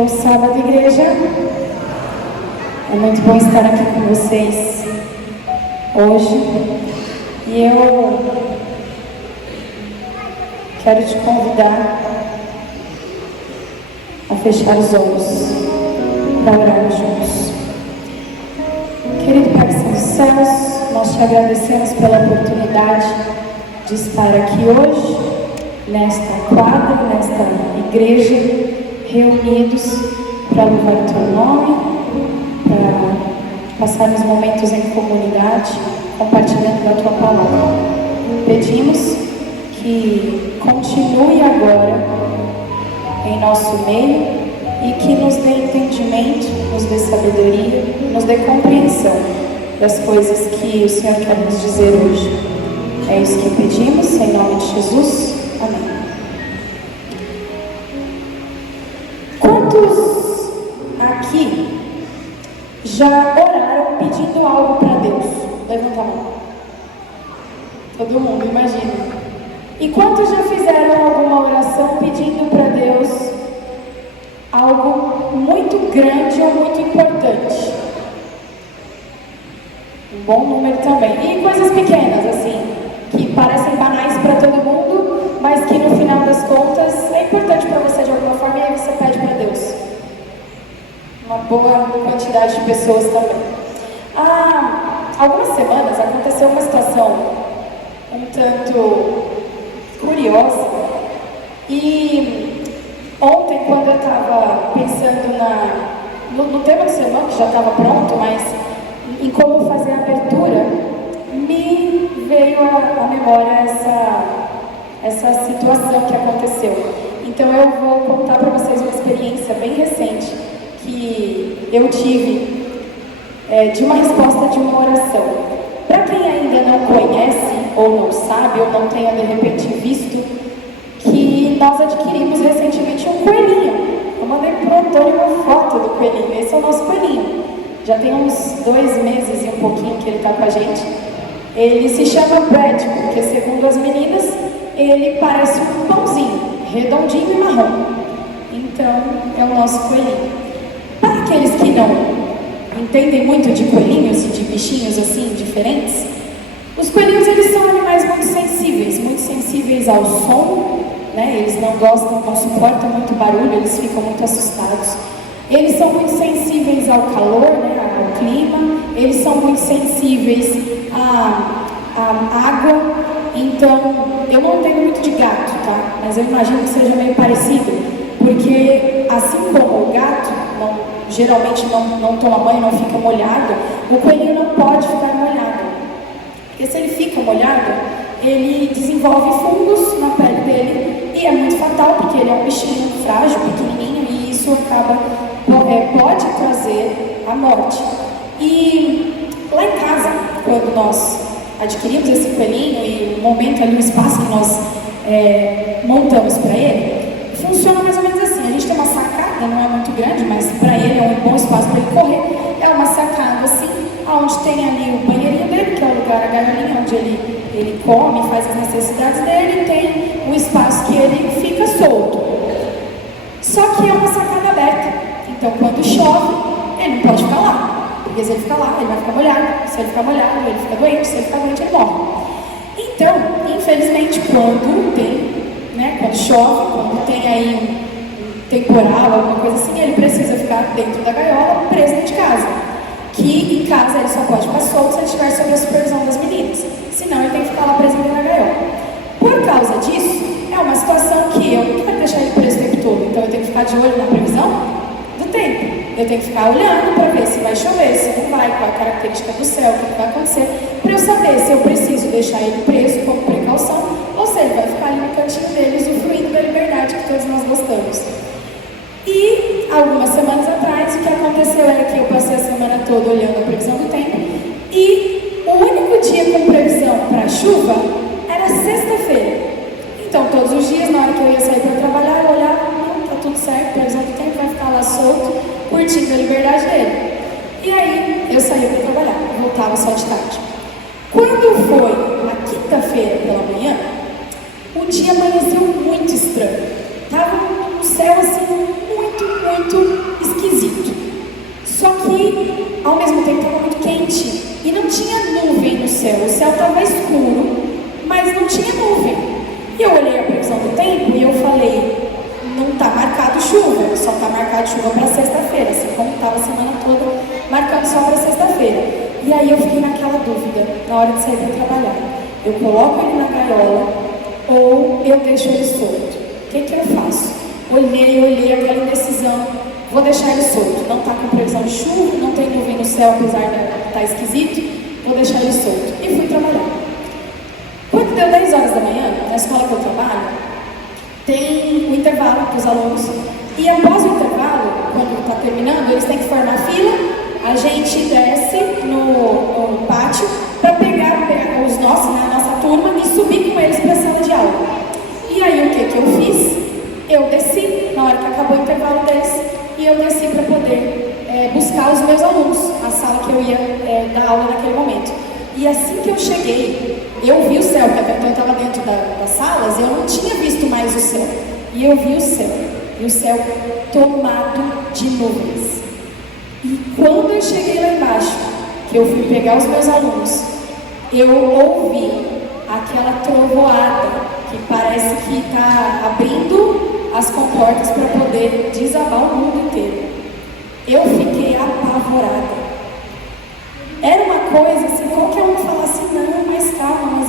Bom sábado, igreja. É muito bom estar aqui com vocês hoje. E eu quero te convidar a fechar os olhos para orar juntos. Querido Pai que está nos céus, nós te agradecemos pela oportunidade de estar aqui hoje, nesta quadra, nesta igreja, reunidos para louvar o teu nome, para passarmos momentos em comunidade, compartilhando da tua palavra. Pedimos que continue agora em nosso meio e que nos dê entendimento, nos dê sabedoria, nos dê compreensão das coisas que o Senhor quer nos dizer hoje. É isso que pedimos, em nome de Jesus. Amém. Quantos aqui já oraram pedindo algo para Deus? Levanta a mão. Todo mundo, imagina. E quantos já fizeram alguma oração pedindo para Deus algo muito grande ou muito importante? Um bom número também. E coisas pequenas, assim, que parecem banais para todo mundo, mas que no final das contas é importante para você de alguma forma, e aí você pede para Deus. Uma boa quantidade de pessoas também. Há algumas semanas aconteceu uma situação um tanto curiosa. E ontem, quando eu estava pensando no tema do sermão, que já estava pronto, mas em como fazer a abertura, me veio à memória essa situação que aconteceu. Então eu vou contar para vocês uma experiência bem recente que eu tive de uma resposta de uma oração. Para quem ainda não conhece, ou não sabe, ou não tenha de repente visto, que nós adquirimos recentemente um coelhinho. Eu mandei para o Antônio uma foto do coelhinho. Esse é o nosso coelhinho. Já tem uns 2 meses e um pouquinho que ele está com a gente. Ele se chama Brad, porque segundo as meninas, ele parece um pãozinho, redondinho e marrom. Então, é o nosso coelhinho. Para aqueles que não entendem muito de coelhinhos e de bichinhos assim, diferentes, os coelhinhos, eles são animais muito sensíveis ao som, né? Eles não gostam, não suportam muito barulho, eles ficam muito assustados. Eles são muito sensíveis ao calor, né? Ao clima, eles são muito sensíveis à água. Então, eu não entendo muito de gato, tá? Mas eu imagino que seja meio parecido, porque assim como o gato geralmente não toma banho, não fica molhado, o coelhinho não pode ficar molhado. Porque se ele fica molhado, ele desenvolve fungos na pele dele e é muito fatal, porque ele é um bichinho frágil, pequenininho, e isso pode trazer a morte. E lá em casa, quando nós adquirimos esse coelhinho e o momento ali, o espaço que nós montamos para ele, funciona mais ou menos assim. A gente tem uma sacada, não é muito grande, mas para ele é um bom espaço para ele correr. É uma sacada assim, onde tem ali o banheirinho dele, que é o lugar, a gaiolinha, onde ele come, faz as necessidades dele, e tem um espaço que ele fica solto. Só que é uma sacada aberta. Então, quando chove, ele não pode ficar lá. Porque se ele ficar lá, ele vai ficar molhado. Se ele ficar molhado, ele fica doente. Se ele ficar doente, ele morre. Então, infelizmente, quando chove, quando tem aí um temporal, alguma coisa assim, ele precisa ficar dentro da gaiola, preso dentro de casa. Que em casa ele só pode ficar solto se ele estiver sob a supervisão das meninas. Senão, ele tem que ficar lá preso dentro da gaiola. Por causa disso, é uma situação que eu não quero deixar ele preso o tempo todo. Então, eu tenho que ficar de olho na previsão do tempo. Eu tenho que ficar olhando para ver se vai chover, se não vai, qual a característica do céu, o que vai acontecer, para eu saber se eu preciso deixar ele preso como precaução ou se ele vai ficar ali no cantinho dele, usufruindo da liberdade que todos nós gostamos. E algumas semanas atrás, o que aconteceu era que eu passei a semana toda olhando a previsão do tempo e o único dia com previsão para chuva era sexta-feira. Então, todos os dias, na hora que eu ia sair para trabalhar, eu olhava, tá tudo certo, previsão do tempo, vai ficar lá solto, curtindo a liberdade dele. E aí, eu saía para trabalhar, voltava só de tarde. Quando foi na quinta-feira pela manhã, o dia amanheceu muito estranho. Tava um céu assim, muito repente, e não tinha nuvem no céu. O céu estava escuro, mas não tinha nuvem. E eu olhei a previsão do tempo e eu falei, não está marcado chuva, só está marcado chuva para sexta-feira, assim como estava a semana toda marcando só para sexta-feira. E aí eu fiquei naquela dúvida, na hora de sair para trabalhar. Eu coloco ele na gaiola ou eu deixo ele solto? O que eu faço? Olhei aquela indecisão, vou deixar ele solto. Não está com previsão de chuva, não tem nuvem no céu, apesar de estar esquisito, vou deixar ele solto. E fui trabalhar. Quando deu 10 horas da manhã, na escola que eu trabalho, tem o intervalo para os alunos. E após o intervalo, quando está terminando, eles têm que formar fila, a gente desce no pátio para pegar os nossos, né, a nossa turma, e subir com eles para a sala de aula. E aí o que eu fiz? Eu desci, na hora que acabou o intervalo deles, e eu desci para poder buscar os meus alunos, a sala que eu ia dar aula naquele momento. E assim que eu cheguei, eu vi o céu, porque eu estava dentro das salas, eu não tinha visto mais o céu. E eu vi o céu, e o céu tomado de nuvens. E quando eu cheguei lá embaixo, que eu fui pegar os meus alunos, eu ouvi aquela trovoada que parece que está abrindo as comportas para poder desabar o mundo inteiro. Eu fiquei apavorada. Era uma coisa assim, qualquer um fala assim, não, mas calma, mas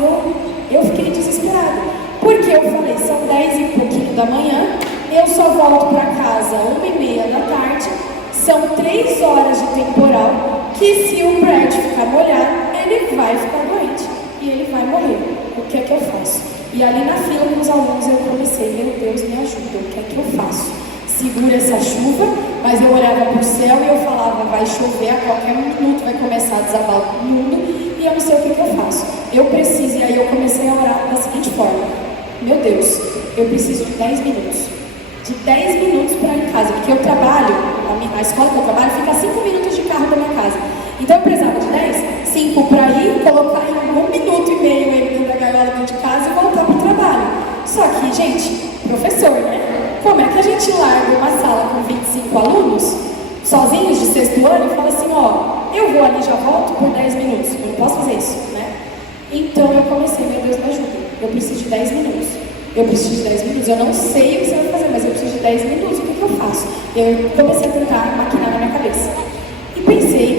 eu fiquei desesperada. Porque eu falei, são 10 e pouquinho da manhã, eu só volto para casa 1h30 da tarde, são 3 horas de temporal, que se o prédio ficar molhado, ele vai ficar doente e ele vai morrer. O que é que eu faço? E ali na fila com os alunos eu comecei, meu Deus, me ajuda, o que é que eu faço? Segura essa chuva, mas eu olhava para o céu e eu falava, vai chover, a qualquer minuto vai começar a desabar o mundo e eu não sei o que eu faço. Eu preciso, e aí eu comecei a orar da seguinte forma, meu Deus, eu preciso de 10 minutos. De 10 minutos para ir em casa, porque eu trabalho, a escola que eu trabalho fica a 5 minutos de carro da minha casa. Então eu precisava de 10, 5 para ir, colocar em 1 minuto e meio ele dentro da gaiola dentro de casa e voltar para o trabalho. Só que, gente, professor, né? Como é que a gente larga uma sala com 25 alunos, sozinhos de 6º ano, e fala assim, ó, eu vou ali e já volto por 10 minutos. Eu não posso fazer isso, né? Então eu comecei, meu Deus, me ajuda. Eu preciso de 10 minutos. Eu preciso de 10 minutos. Eu não sei o que você vai fazer, mas eu preciso de 10 minutos. O que eu faço? Eu comecei a tentar maquinar na minha cabeça. E pensei.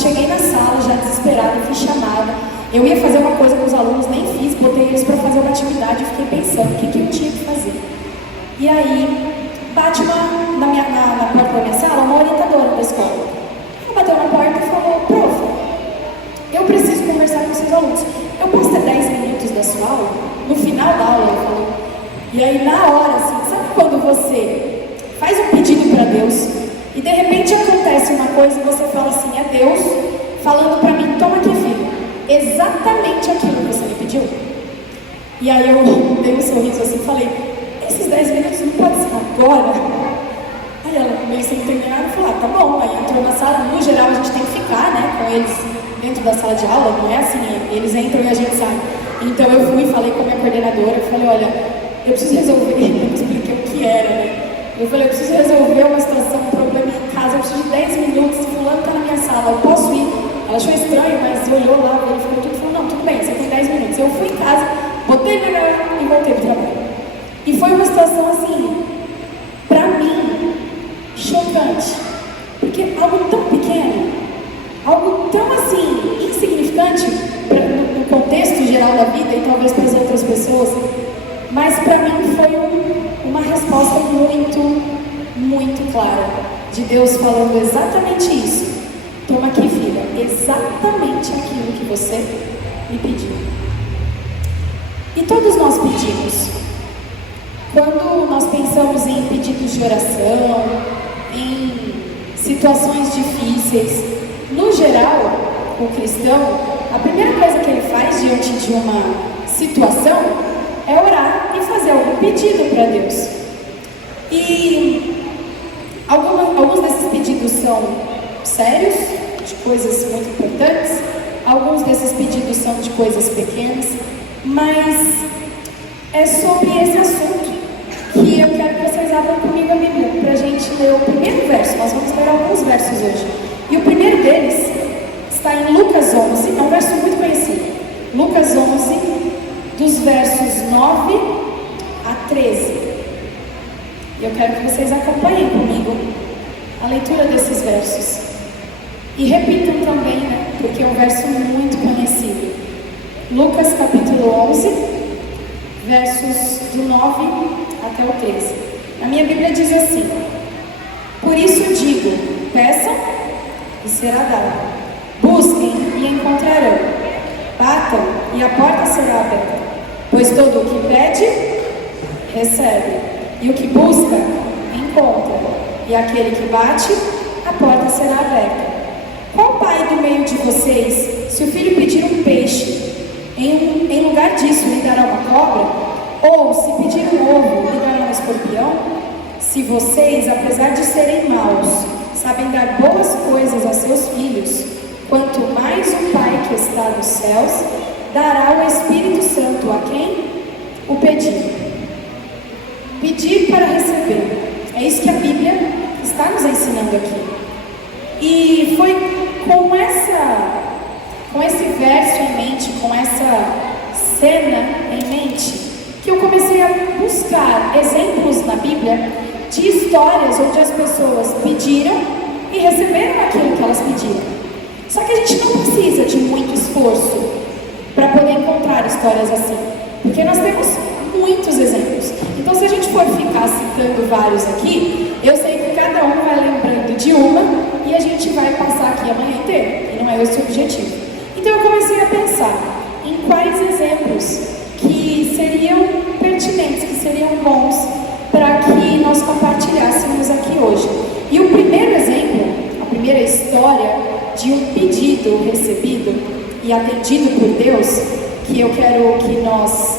Cheguei na sala já desesperada, fui chamada. Eu ia fazer uma coisa com os alunos, nem fiz, botei eles para fazer uma atividade e fiquei pensando o que eu tinha que fazer. E aí, bate na porta da minha sala uma orientadora da escola. Ela bateu na porta e falou, prof, eu preciso conversar com os seus alunos. Eu posso ter 10 minutos da sua aula? No final da aula, ela falou. E aí, na hora, assim, sabe quando você faz um pedido para Deus e de repente acontece uma coisa e você fala assim, é Deus falando para mim, toma aqui, filho, exatamente aquilo que você me pediu? E aí eu dei um sorriso assim e falei, esses 10 minutos não pode ser agora? Aí ela meio sem entender nada, falou, tá bom. Aí entrou na sala, no geral a gente tem que ficar, né, com eles dentro da sala de aula, não é assim, eles entram e a gente sai. Então eu fui e falei com a minha coordenadora, falei, olha, eu preciso resolver, eu expliquei o que era, né? Eu falei, eu preciso resolver uma situação, um problema em casa, eu preciso de 10 minutos, fulano tá na minha sala, eu posso ir? Ela achou estranho, mas olhou lá, verificou tudo e falou, não, tudo bem, você tem 10 minutos. Eu fui em casa, botei na gaiola e voltei pro trabalho. E foi uma situação assim, pra mim, chocante. Porque algo tão pequeno, algo tão assim, insignificante no contexto geral da vida e talvez para as outras pessoas, mas pra mim foi uma resposta muito clara de Deus falando exatamente isso. Toma aqui, filha, exatamente aquilo que você me pediu. E todos nós pedimos. Quando nós pensamos em pedidos de oração, em situações difíceis, no geral, o cristão, a primeira coisa que ele faz diante de uma situação é orar e fazer algum pedido para Deus. E alguns desses pedidos são sérios, de coisas muito importantes, alguns desses pedidos são de coisas pequenas, mas é sobre esse assunto que eu quero que vocês abram comigo a Bíblia, para a gente ler o primeiro verso. Nós vamos ler alguns versos hoje. E o primeiro deles 9 a 13. E eu quero que vocês acompanhem comigo a leitura desses versos. E repitam também, né? Porque é um verso muito conhecido. Lucas capítulo 11, versos do 9 até o 13. Na minha Bíblia diz assim: por isso digo, peçam e será dado. Busquem e encontrarão. Batam e a porta será aberta. Pois todo o que pede, recebe. E o que busca, encontra. E aquele que bate, a porta será aberta. Qual pai do meio de vocês, se o filho pedir um peixe, em lugar disso lhe dará uma cobra? Ou se pedir um ovo, lhe dará um escorpião? Se vocês, apesar de serem maus, sabem dar boas coisas a seus filhos, quanto mais o Pai que está nos céus dará o Espírito Santo a quem o pedir. Pedir para receber. É isso que a Bíblia está nos ensinando aqui. E foi com esse verso em mente, com essa cena em mente, que eu comecei a buscar exemplos na Bíblia de histórias onde as pessoas pediram e receberam aquilo que elas pediram. Só que a gente não precisa de muito esforço para poder encontrar histórias assim, porque nós temos muitos exemplos. Então, se a gente for ficar citando vários aqui, eu sei que cada um vai lembrando de uma e a gente vai passar aqui a manhã inteira, e não é esse o objetivo. Então, eu comecei a pensar em quais exemplos que seriam pertinentes, que seriam bons para que nós compartilhássemos aqui hoje. E o primeiro exemplo, a primeira história de um pedido recebido e atendido por Deus, que eu quero que nós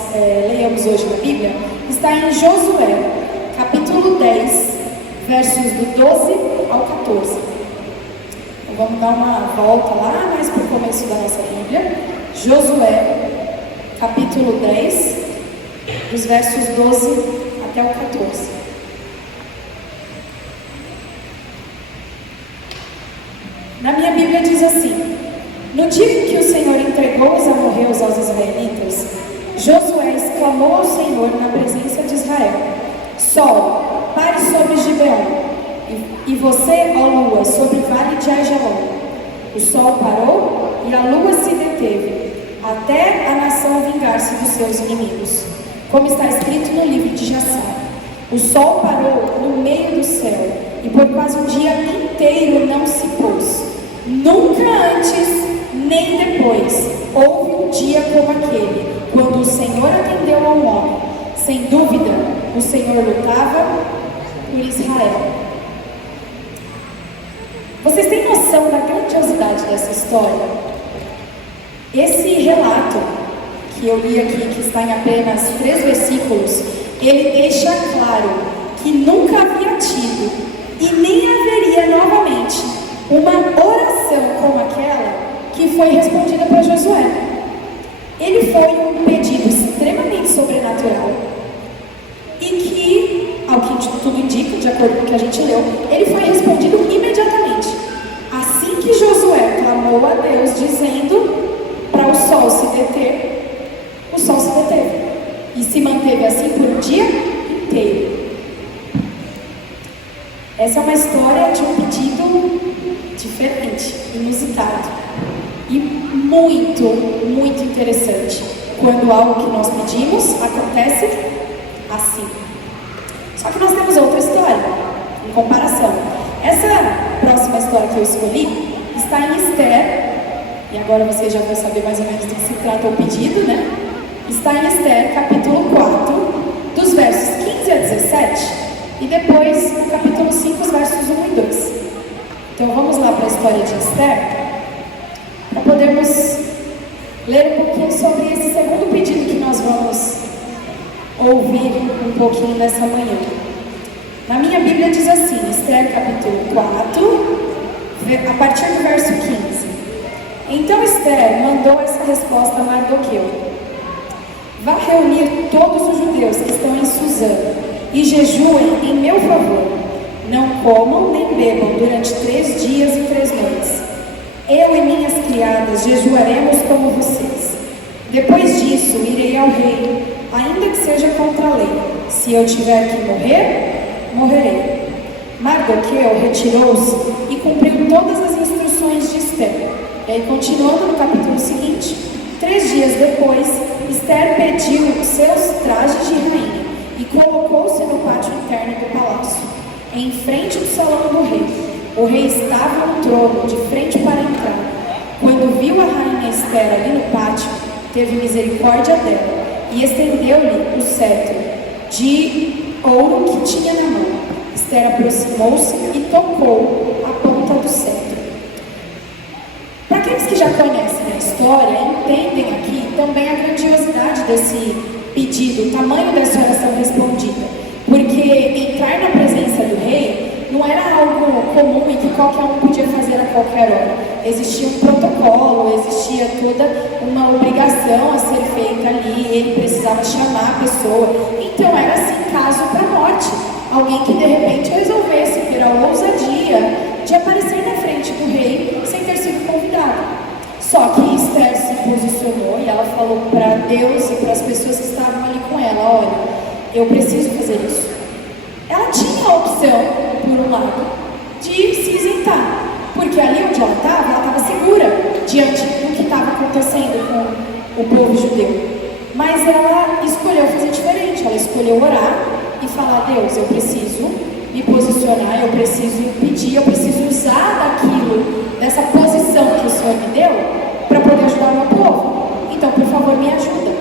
leiamos hoje na Bíblia, está em Josué, capítulo 10, versos do 12 ao 14. Então vamos dar uma volta lá mais para o começo da nossa Bíblia. Josué, capítulo 10, dos versos 12 até o 14. Na minha Bíblia diz assim: no dia em que o Senhor entregou os amorreus aos israelitas, Josué exclamou ao Senhor na presença de Israel: Sol, pare sobre Gibeon, e você, ó lua, sobre o vale de Aijalon. O sol parou e a lua se deteve, até a nação vingar-se dos seus inimigos, como está escrito no livro de Jassar. O sol parou no meio do céu, e por quase um dia inteiro não se pôs. Nunca antes, nem depois, houve um dia como aquele, quando o Senhor atendeu ao homem. Sem dúvida, o Senhor lutava por Israel. Vocês têm noção da grandiosidade dessa história? Esse relato que eu li aqui, que está em apenas 3 versículos, ele deixa claro que nunca havia tido e nem haveria novamente uma oração como aquela que foi respondida para Josué. Ele foi um pedido extremamente sobrenatural e que, ao que tudo indica, de acordo com o que a gente leu, ele foi respondido imediatamente. Assim que Josué clamou a Deus dizendo para o sol se deter, o sol se deteve e se manteve assim por um dia inteiro. Essa é uma história de um pedido diferente, inusitado e muito, muito interessante. Quando algo que nós pedimos acontece assim. Só que nós temos outra história em comparação. Essa próxima história que eu escolhi está em Esther, e agora vocês já vão saber mais ou menos do que se trata o pedido, né? Está em Esther, capítulo 4, dos versos 15 a 17, e depois no capítulo 5, os versos 1 e 2. Então vamos lá para a história de Esther, para podermos ler um pouquinho sobre esse segundo pedido que nós vamos ouvir um pouquinho nessa manhã. Na minha Bíblia diz assim, Esther capítulo 4, a partir do verso 15. Então Esther mandou essa resposta a Mardoqueu: vá reunir todos os judeus que estão em Suzã e jejuem em meu favor. Não comam nem bebam durante 3 dias e 3 noites. Eu e minhas criadas jejuaremos como vocês. Depois disso, irei ao rei ainda que seja contra a lei. Se eu tiver que morrer, morrerei. Mardoqueu retirou-se e cumpriu todas as instruções de Esther. E aí, continuando no capítulo seguinte, 3 dias depois, Esther pediu os seus trajes de rainha e colocou-se no pátio interno do palácio, em frente do salão do rei. O rei estava no trono, de frente para entrar. Quando viu a rainha Esther ali no pátio, teve misericórdia dela e estendeu-lhe o cetro de ouro que tinha na mão. Esther aproximou-se e tocou a ponta do cetro. Para aqueles que já conhecem a história, entendem aqui também a grandiosidade desse pedido, o tamanho dessa oração respondida. Porque entrar na presença do rei não era algo comum e que qualquer um podia fazer a qualquer hora. Existia um protocolo, existia toda uma obrigação a ser feita ali, ele precisava chamar a pessoa. Então era assim, caso para morte. Alguém que de repente resolvesse ter a ousadia de aparecer na frente do rei sem ter sido convidado. Só que Esther se posicionou e ela falou para Deus e para as pessoas que estavam ali com ela: olha, eu preciso fazer isso. Ela tinha a opção, por um lado, de se isentar, porque ali onde ela estava segura diante do que estava acontecendo com o povo judeu. Mas ela escolheu fazer diferente, ela escolheu orar e falar: Deus, eu preciso me posicionar, eu preciso pedir, eu preciso usar daquilo, dessa posição que o Senhor me deu, para poder ajudar o meu povo. Então, por favor, me ajuda.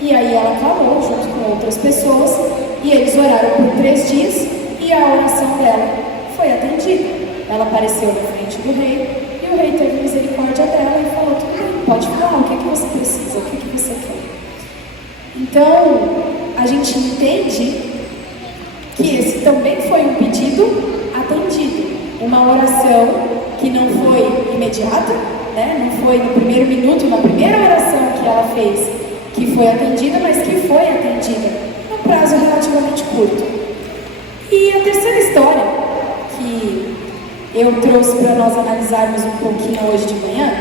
E aí ela clamou junto com outras pessoas, e eles oraram por 3 dias, e a oração dela foi atendida. Ela apareceu na frente do rei, e o rei teve misericórdia dela e falou: tudo bem, pode falar, o que é que você precisa, o que é que você quer. Então, a gente entende que esse também foi um pedido atendido, uma oração que não foi imediata, né? Não foi no primeiro minuto, na primeira oração que ela fez, que foi atendida, mas que foi atendida num prazo relativamente curto. E a terceira história que eu trouxe para nós analisarmos um pouquinho hoje de manhã,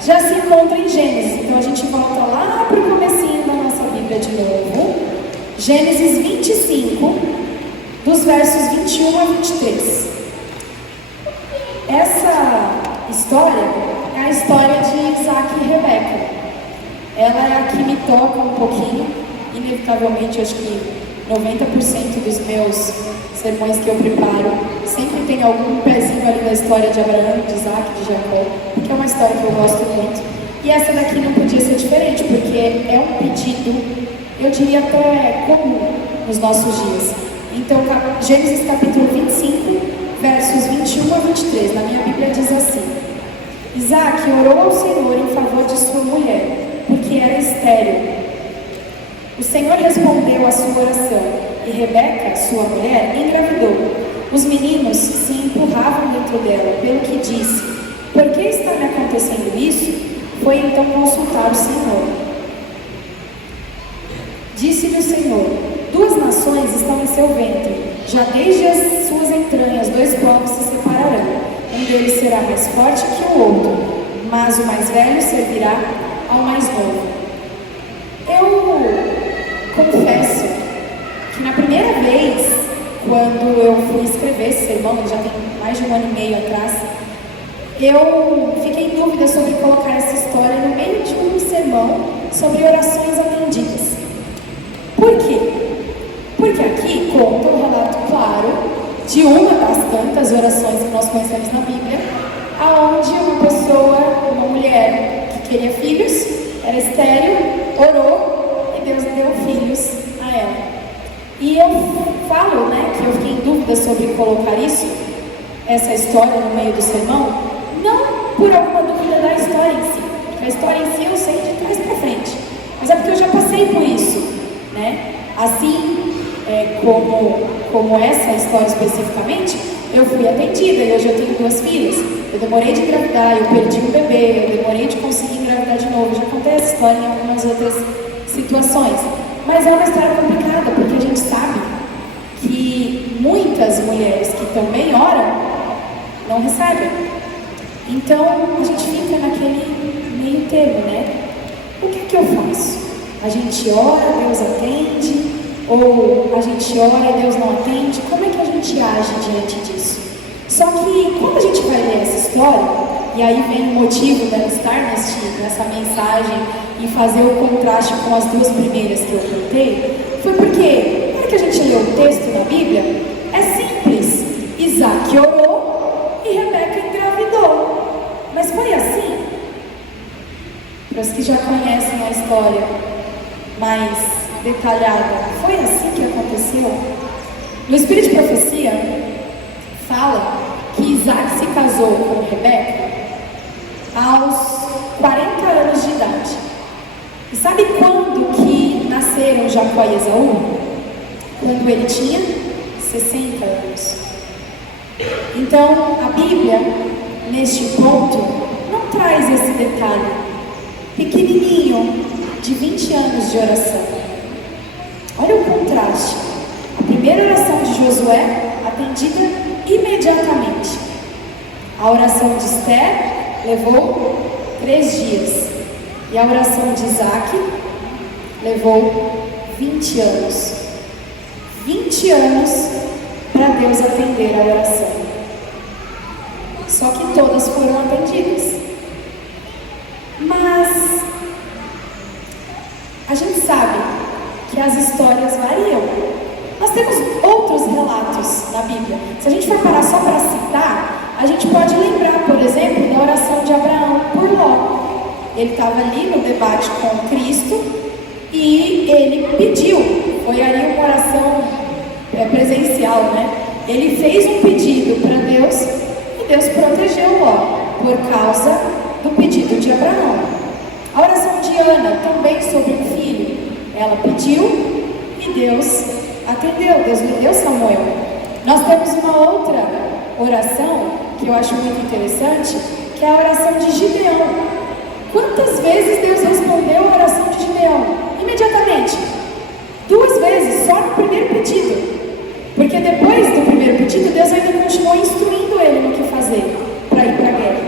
já se encontra em Gênesis. Então a gente volta lá para o comecinho da nossa Bíblia de novo, Gênesis 25, dos versos 21 a 23. Essa história é a história de Isaac e Rebeca. Ela é a que me toca um pouquinho, inevitavelmente. Acho que 90% dos meus sermões que eu preparo sempre tem algum pezinho ali da história de Abraão, de Isaac, de Jacó, porque é uma história que eu gosto muito. E essa daqui não podia ser diferente, porque é um pedido, eu diria até comum nos nossos dias. Então, Gênesis capítulo 25, versos 21 a 23, na minha Bíblia diz assim: Isaac orou ao Senhor em favor de sua mulher, porque era estéril. O Senhor respondeu à sua oração, e Rebeca, sua mulher, engravidou. Os meninos se empurravam dentro dela, pelo que disse: por que está me acontecendo isso? Foi então consultar o Senhor. Disse-lhe o Senhor: 2 nações estão em seu ventre, já desde as suas entranhas 2 povos se separarão. Um deles será mais forte que o outro, mas o mais velho servirá ao mais novo. Eu confesso que na primeira vez, quando eu fui escrever esse sermão, já tem mais de 1 ano e meio atrás, eu fiquei em dúvida sobre colocar essa história no meio de um sermão sobre orações atendidas. Por quê? Porque aqui conta um relato claro de uma das tantas orações que nós conhecemos na Bíblia, aonde uma pessoa, uma mulher que queria filhos, era estéril, orou e Deus deu filhos a ela. E eu falo, que eu fiquei em dúvida sobre colocar essa história no meio do sermão, não por alguma dúvida da história em si. A história em si eu sei de trás para frente, mas é porque eu já passei por isso, né? Assim como essa história especificamente, eu fui atendida e hoje eu tenho 2 filhas. Eu demorei de engravidar, eu perdi um bebê, eu demorei de conseguir engravidar de novo. Já contei essa história em algumas outras situações. Mas é uma história complicada, porque a gente sabe que muitas mulheres que também oram não recebem. Então a gente fica naquele meio termo, né? O que é que eu faço? A gente ora, Deus atende, ou a gente ora e Deus não atende? Como é que a gente age diante disso? Só que quando a gente vai ler essa história, e aí vem o motivo de estar nessa mensagem e fazer o contraste com as duas primeiras que eu contei, foi porque, na hora que a gente lê o texto na Bíblia, é simples. Isaac orou e Rebeca engravidou. Mas foi assim? Para os que já conhecem a história mais detalhada, foi assim que aconteceu? No Espírito de Profecia, fala que Isaac se casou com Rebeca aos 40 anos de idade. E sabe quando que nasceram Jacó e Esaú? Quando ele tinha 60 anos. Então, a Bíblia, neste ponto, não traz esse detalhe pequenininho de 20 anos de oração. Olha o contraste. A primeira oração de Josué, atendida imediatamente. A oração de Esther levou 3 dias. E a oração de Isaac levou 20 anos. 20 anos para Deus atender a oração. Só que todas foram atendidas. Mas a gente sabe que as histórias variam. Nós temos outros relatos na Bíblia. Se a gente for parar só para citar, a gente pode lembrar, por exemplo, da oração de Abraão por Ló. Ele estava ali no debate com Cristo e ele pediu, foi ali uma oração presencial, né? Ele fez um pedido para Deus e Deus protegeu Ló por causa do pedido de Abraão. A oração de Ana, também sobre um filho, ela pediu e Deus atendeu, Deus lhe deu Samuel. Nós temos uma outra oração que eu acho muito interessante, que é a oração de Gideão. Quantas vezes Deus respondeu a oração de Gideão? Imediatamente. 2 vezes, só no primeiro pedido. Porque depois do primeiro pedido, Deus ainda continuou instruindo ele no que fazer para ir para a guerra.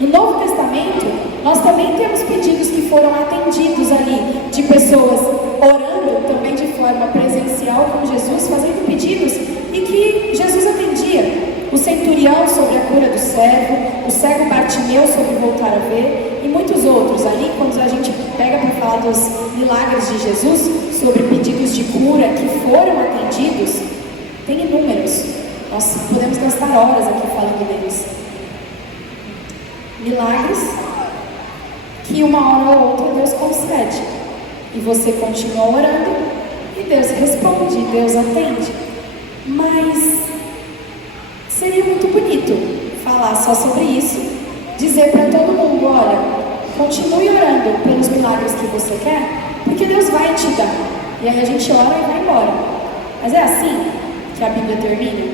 No Novo Testamento, nós também temos pedidos que foram atendidos ali, de pessoas orando também de forma presencial com Jesus, fazendo pedidos, e que Jesus atendia. O centurião sobre a cura do cego, o cego Bartimeu sobre voltar a ver, e muitos outros. Ali, quando a gente pega para falar dos milagres de Jesus, sobre pedidos de cura que foram atendidos, tem inúmeros. Nós podemos gastar horas aqui falando deles. Milagres que uma hora ou outra Deus concede. E você continua orando e Deus responde, Deus atende. Mas seria muito bonito falar só sobre isso, dizer para todo mundo, olha, continue orando pelos milagres que você quer, porque Deus vai te dar. E aí a gente ora e vai embora. Mas é assim que a Bíblia termina?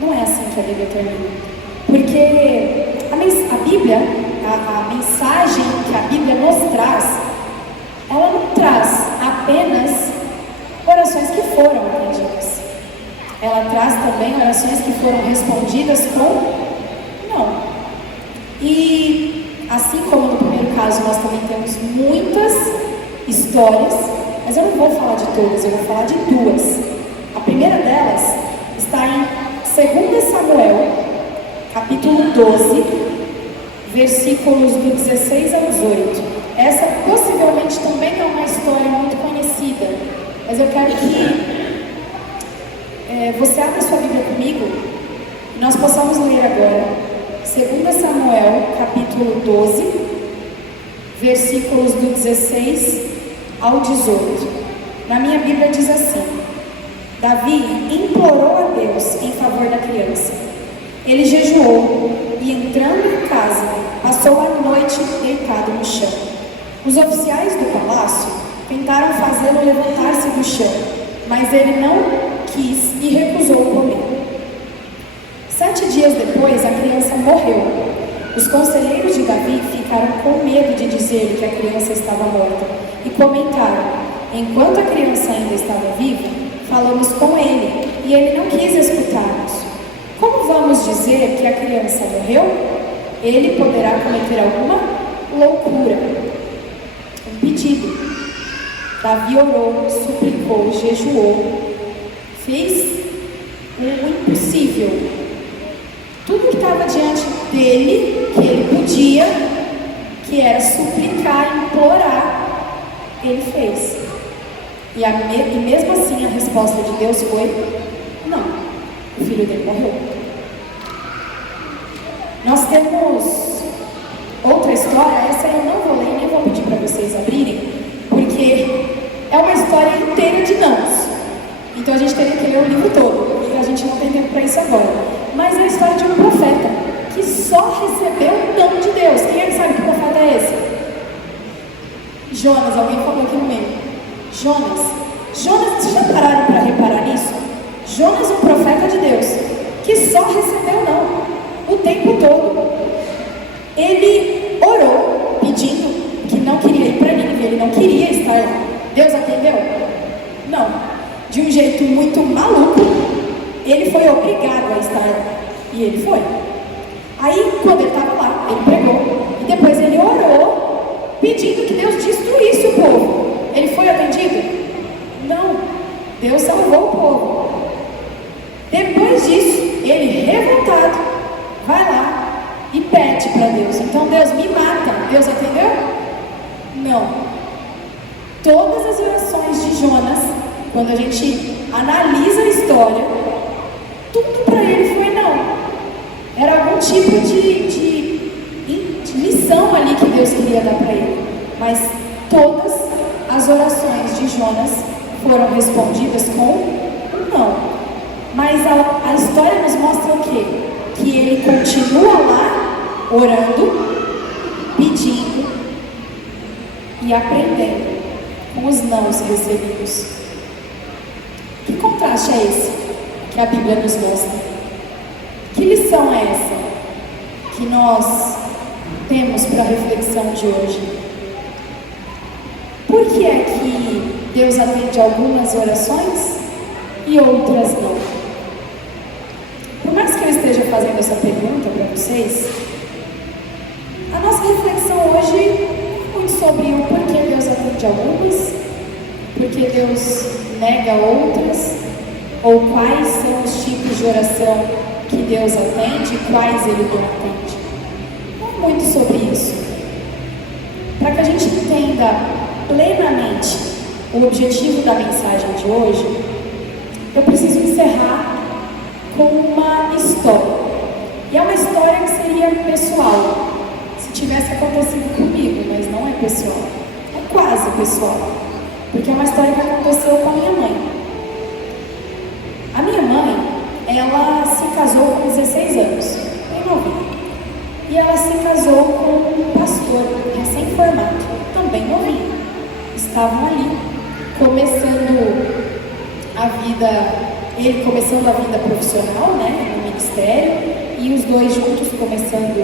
Não é assim que a Bíblia termina. Porque a Bíblia, a mensagem que a Bíblia nos traz, ela não traz apenas orações que foram atendidas. Ela traz também orações que foram respondidas com não. E assim como no primeiro caso nós também temos muitas histórias, mas eu não vou falar de todas, eu vou falar de 2. A primeira delas está em 2 Samuel, capítulo 12, versículos do 16 ao 18. Essa possivelmente também é uma história muito conhecida, mas eu quero que você abra sua Bíblia comigo e nós possamos ler agora 2 Samuel, capítulo 12, versículos do 16 ao 18. Na minha Bíblia diz assim: Davi implorou a Deus em favor da criança. Ele jejuou e, entrando em casa, passou a noite deitado no chão. Os oficiais do palácio tentaram fazê-lo levantar-se do chão, mas ele não quis e recusou comer. 7 dias depois, a criança morreu. Os conselheiros de Davi ficaram com medo de dizer que a criança estava morta e comentaram: enquanto a criança ainda estava viva, falamos com ele e ele não quis escutar-nos. Como vamos dizer que a criança morreu? Ele poderá cometer alguma loucura. Um pedido. Davi orou, suplicou, jejuou, fez o impossível. Tudo que estava diante dele, que ele podia, que era suplicar, implorar, ele fez. E mesmo assim a resposta de Deus foi: não, o filho dele morreu. Nós temos outra história, essa eu não vou ler, nem vou pedir para vocês abrirem, porque é uma história inteira de nãos. Então a gente teria que ler o livro todo, e a gente não tem tempo para isso agora. Mas é a história de um profeta que só recebeu o não de Deus. Quem é que sabe que profeta é esse? Jonas, alguém falou aqui no meio. Jonas, vocês já pararam para reparar nisso? Jonas, um profeta de Deus, que só recebeu não, o tempo todo. Ele orou, pedindo que não queria ir para Nínive, ele não queria estar lá. Deus atendeu? Não. De um jeito muito maluco, ele foi obrigado a estar lá. E ele foi. Aí, quando ele estava lá, ele pregou. E depois ele orou, pedindo que Deus destruísse o povo. Ele foi atendido? Não. Deus salvou o povo. Depois disso, ele revoltado, vai lá e pede para Deus. Então, Deus me mata. Deus atendeu? Não. Todas as orações de Jonas, quando a gente analisa a história, tudo para ele foi não. Era algum tipo de lição ali que Deus queria dar para ele. Mas todas as orações de Jonas foram respondidas com um não. Mas a história nos mostra o quê? Que ele continua lá, orando, pedindo e aprendendo com os nãos recebidos. Que contraste é esse que a Bíblia nos mostra? Que lição é essa que nós temos para a reflexão de hoje? Por que é que Deus atende algumas orações e outras não? Por mais que eu esteja fazendo essa pergunta para vocês, a nossa reflexão hoje é muito sobre o porquê Deus atende algumas, porquê Deus nega outras, ou quais são os tipos de oração que Deus atende e quais Ele não atende. Não muito sobre isso. Para que a gente entenda plenamente o objetivo da mensagem de hoje, eu preciso encerrar com uma história. E é uma história que seria pessoal, se tivesse acontecido comigo, mas não é pessoal. É quase pessoal, porque é uma história que aconteceu com a minha mãe. A minha mãe, ela se casou com 16 anos, bem novinha. E ela se casou com um pastor recém-formado, também novinho. Estavam ali, começando a vida, ele começando a vida profissional, né, no ministério, e os dois juntos começando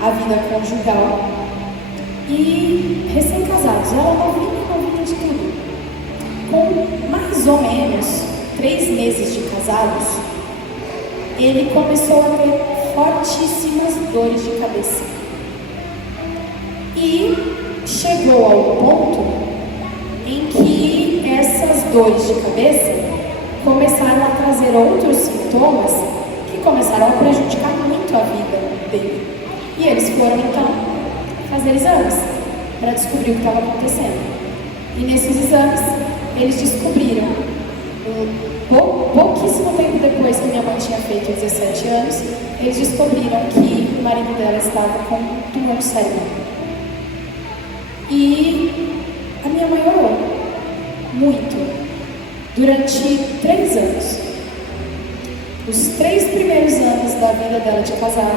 a vida conjugal. E recém-casados, ela novinha de tudo. Com mais ou menos 3 meses de casados, ele começou a ter fortíssimas dores de cabeça. E chegou ao ponto em que essas dores de cabeça começaram a trazer outros sintomas que começaram a prejudicar muito a vida dele. E eles foram então fazer exames para descobrir o que estava acontecendo. E nesses exames, eles descobriram, pouquíssimo tempo depois que minha mãe tinha feito 17 anos, eles descobriram que o marido dela estava com um tumor no cérebro. E a minha mãe orou muito durante 3 anos. Os 3 primeiros anos da vida dela de casada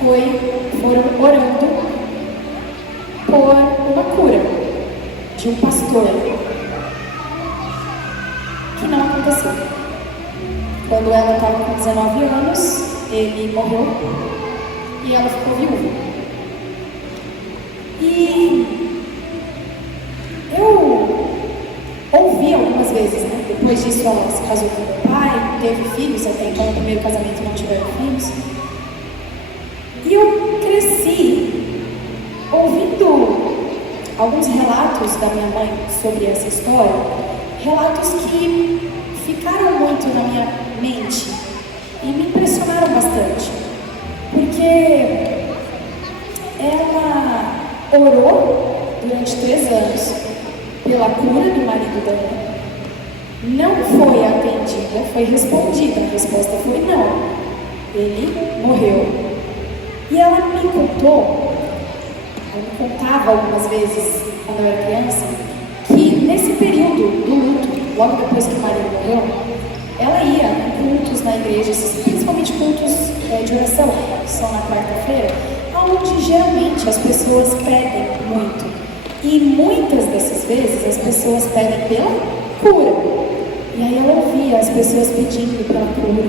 foram orando por uma cura de um pastor, que não aconteceu. Quando ela estava com 19 anos, ele morreu e ela ficou viúva. E eu ouvi algumas vezes, né? Depois disso ela se casou com meu pai, teve filhos, até então no primeiro casamento não tiveram filhos. E eu cresci ouvindo alguns relatos da minha mãe sobre essa história, relatos que ficaram muito na minha mente e me impressionaram bastante, porque ela orou durante 3 anos pela cura do marido dela, não foi atendida, foi respondida, a resposta foi não, ele morreu. E ela me contava algumas vezes, quando eu era criança, que nesse período do luto, logo depois que o marido morreu, ela ia em cultos na igreja, principalmente cultos de oração, que são na quarta-feira, onde geralmente as pessoas pedem muito. E muitas dessas vezes as pessoas pedem pela cura. E aí ela ouvia as pessoas pedindo pela cura.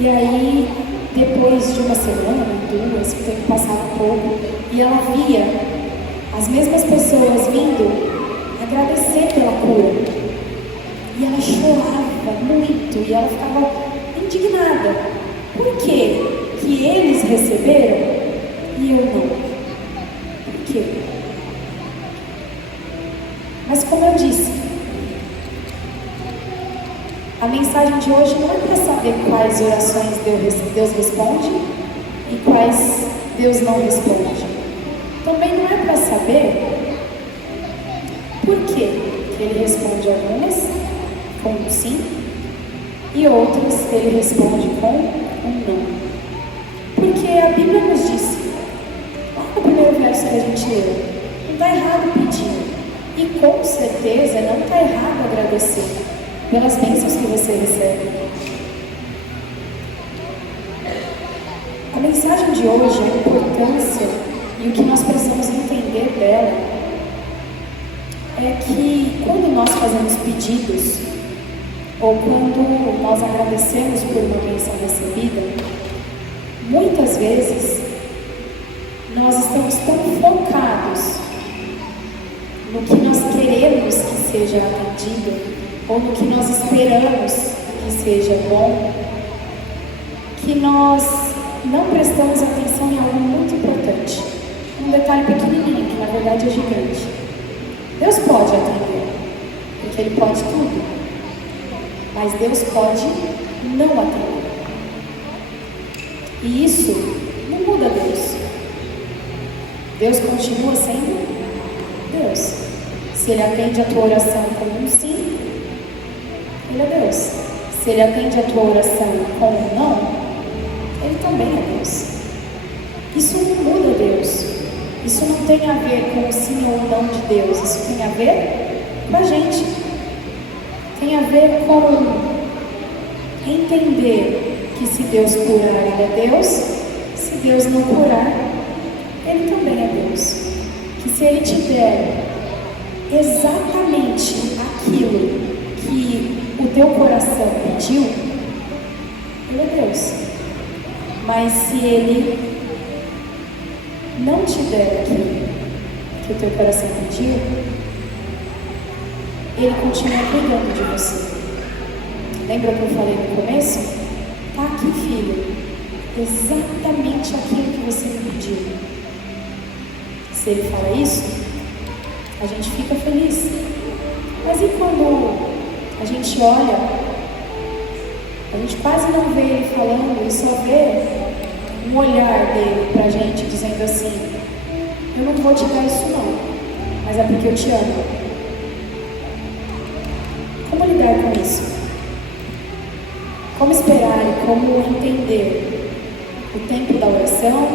E aí, depois de uma semana, 2, o tempo passava um pouco, e ela via as mesmas pessoas vindo agradecer pela cura. E ela chorava muito, e ela ficava indignada. Por quê? Que eles receberam e eu não? Por quê? Mas como eu disse, a mensagem de hoje não é para saber quais orações Deus responde e quais Deus não responde. Também não é para saber por que Ele responde algumas com um sim e outras Ele responde com um não. Porque a Bíblia nos diz, lá no primeiro verso que a gente leu, não está errado pedir e com certeza não está errado agradecer pelas bênçãos que você recebe. A mensagem de hoje, a importância e o que nós precisamos entender dela é que quando nós fazemos pedidos ou quando nós agradecemos por uma bênção recebida, muitas vezes nós estamos tão focados no que nós queremos que seja atendido ou no que nós esperamos que seja bom, que nós não prestamos atenção em algo muito importante, um detalhe pequenininho, que na verdade é gigante. Deus pode atender, porque Ele pode tudo, mas Deus pode não atender. E isso não muda Deus. Deus continua sendo Deus. Se Ele atende a tua oração com um sim, Ele é Deus. Se Ele atende a tua oração com um não, Ele também é Deus. Isso não muda Deus. Isso não tem a ver com o sim ou o não de Deus. Isso tem a ver com a gente. Tem a ver com entender que se Deus curar, Ele é Deus. Se Deus não curar, Ele também é Deus. Que se Ele te der exatamente aquilo que o teu coração pediu, Ele é Deus. Mas se Ele não te der aquilo que o teu coração pediu, Ele continua cuidando de você. Lembra que eu falei no começo? Tá aqui, filho, exatamente aquilo que você me pediu. Se Ele fala isso, a gente fica feliz. Mas e quando a gente olha, a gente quase não vê Ele falando e só vê um olhar dele pra gente dizendo assim: eu não vou te dar isso não, mas é porque eu te amo. Como lidar com isso? Como esperar e como entender o tempo da oração?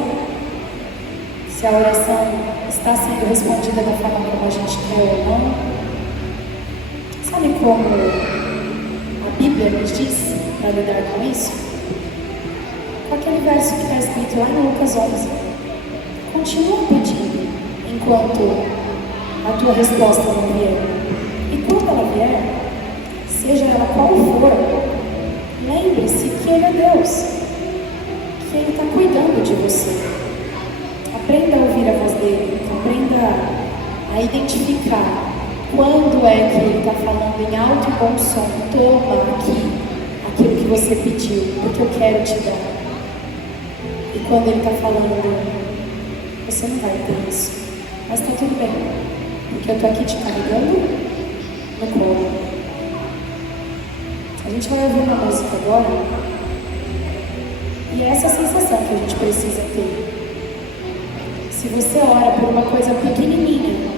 Se a oração está sendo respondida da forma como a gente quer ou não? Sabe como a Bíblia nos diz para lidar com isso? Com aquele verso que está escrito lá em Lucas 11. Continua pedindo enquanto a tua resposta não vier. E quando ela vier, seja ela qual for, lembre-se que Ele é Deus, que Ele está cuidando de você. Aprenda a ouvir a voz dEle, aprenda a identificar quando é que Ele está falando em alto e bom som. Toma aqui aquilo que você pediu, porque eu quero te dar. E quando Ele está falando, você não vai ter isso, Mas tá tudo bem, porque eu tô aqui te carregando no colo. A gente vai ouvir uma música agora, e é essa sensação que a gente precisa ter. Se você ora por uma coisa pequenininha,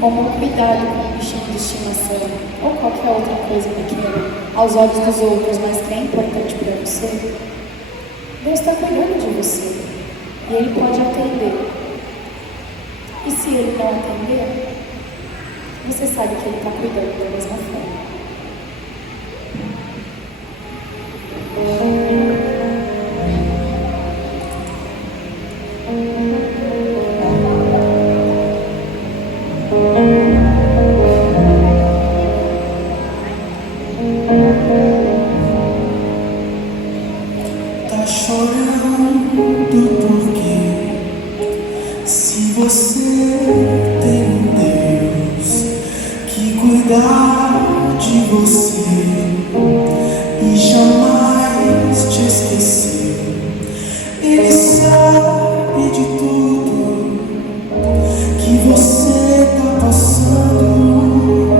como cuidado com um bichinho de estimação, ou qualquer outra coisa pequena, aos olhos dos outros, mas que é importante para você, Deus está cuidando de você, e Ele pode atender. E se Ele não atender, você sabe que Ele está cuidando da mesma forma. Tá chorando porque se você tem um Deus que cuidar de você e jamais te esquecer, Ele sabe de tudo que você tá passando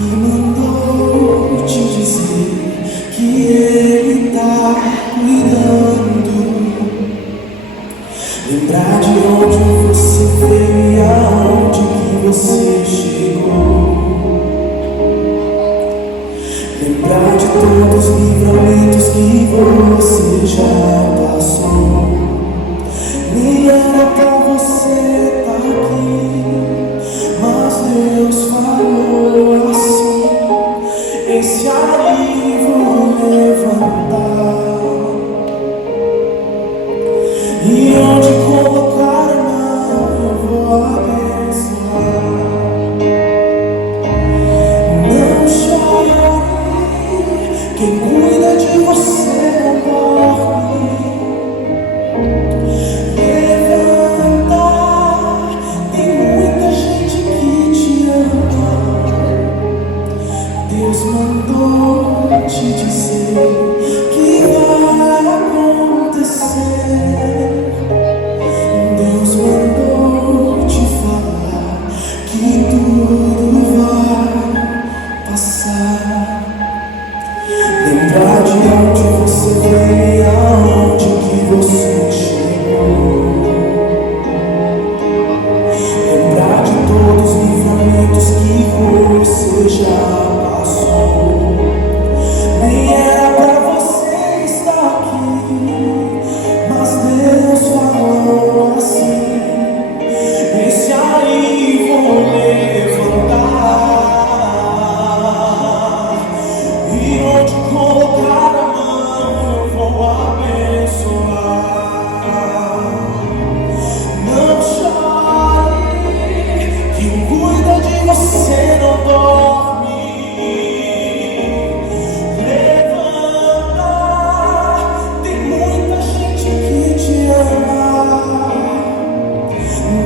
e mandou te dizer que Ele tá cuidando. Lembrar de onde você veio e aonde que você chegou. Lembrar de todos os livramentos que você já passou. Nem era pra você estar aqui, mas Deus falou assim: esse aí vou levantar. E onde colocar a mão eu vou abençoar. Não chore, quem cuida de você não dorme. Levanta, tem muita gente que te ama. Deus mandou te dizer que vai acontecer. Deus mandou te falar que tudo vai passar. Lembrar de onde você veio e aonde que você chegou. Lembrar de todos os livramentos que você já passou. Nem era pra você estar aqui, mas Deus falou assim: esse aí vou levantar. E onde colocar a mão eu vou abençoar. Não chore, quem cuida de você não dorme. Levanta, tem muita gente que te ama.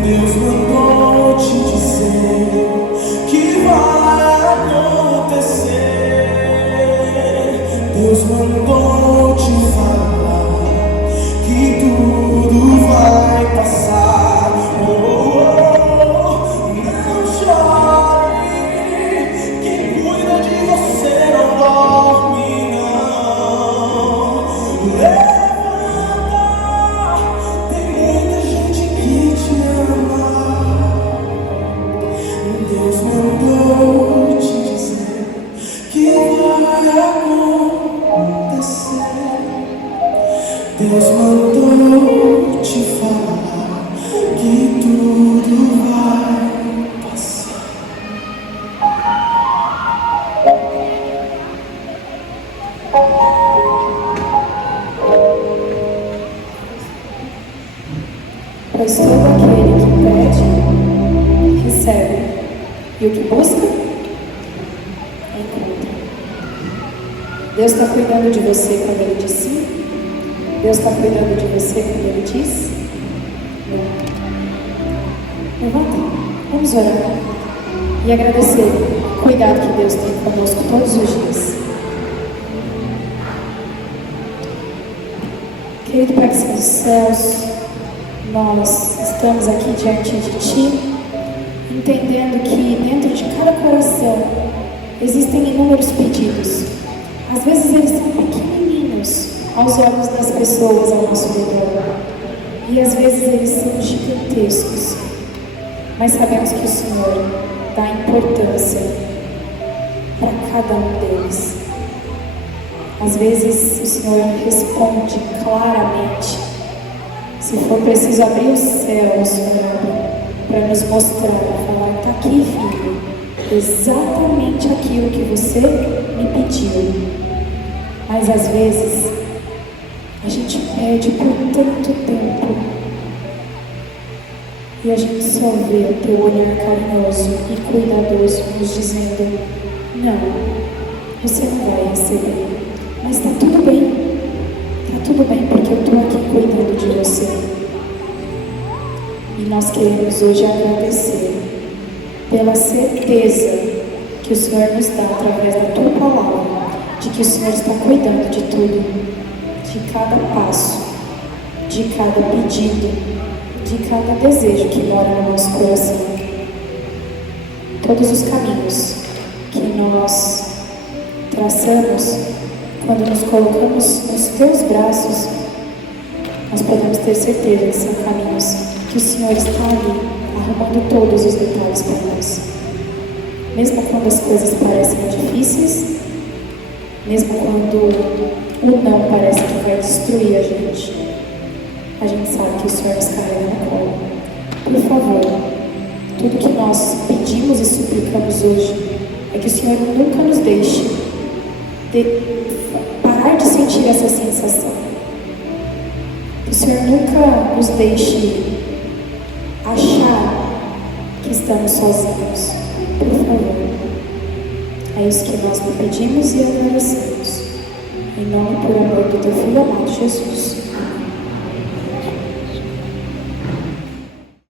Deus mandou te dizer que vai acontecer. Deus mandou te falar que tudo vai passar. Não chore, quem cuida de você não dorme, não. Levanta, tem muita gente que te ama. Deus mandou te dizer que vai acontecer. Deus mandou te falar que tudo vai passar. Pois todo aquele que pede, recebe, e o que busca, encontra. Deus está cuidando de você quando Ele diz sim? Deus está cuidando de você quando Ele diz não? Levanta, vamos orar e agradecer o cuidado que Deus tem conosco todos os dias. Querido Pai que está nos céus, nós estamos aqui diante de Ti, entendendo que dentro de cada coração existem inúmeros pedidos. Às vezes eles são pequenininhos aos olhos das pessoas ao nosso redor, e às vezes eles são gigantescos, mas sabemos que o Senhor dá importância para cada um deles. Às vezes o Senhor responde claramente. Se for preciso abrir o céu, o Senhor abre para nos mostrar, falar: está aqui, filho, exatamente aquilo que você me pediu. Mas às vezes a gente pede por tanto tempo e a gente só vê o teu olhar carinhoso e cuidadoso nos dizendo: não, você não vai receber, mas está tudo bem. Está tudo bem, porque eu estou aqui cuidando de você. E nós queremos hoje agradecer pela certeza que o Senhor nos dá através da Tua palavra, de que o Senhor está cuidando de tudo, de cada passo, de cada pedido, de cada desejo que mora no nosso coração. Todos os caminhos que nós traçamos, quando nos colocamos nos Teus braços, nós podemos ter certeza que são caminhos que o Senhor está ali, arrumando todos os detalhes para nós. Mesmo quando as coisas parecem difíceis, mesmo quando o não parece que vai destruir a gente sabe que o Senhor nos carrega no colo. Por favor, tudo que nós pedimos e suplicamos hoje é que o Senhor nunca nos deixe parar de sentir essa sensação. Que o Senhor nunca nos deixe achar que estamos sozinhos. Por favor. É isso que nós pedimos e agradecemos. Em nome e por amor do Teu Filho amado Jesus.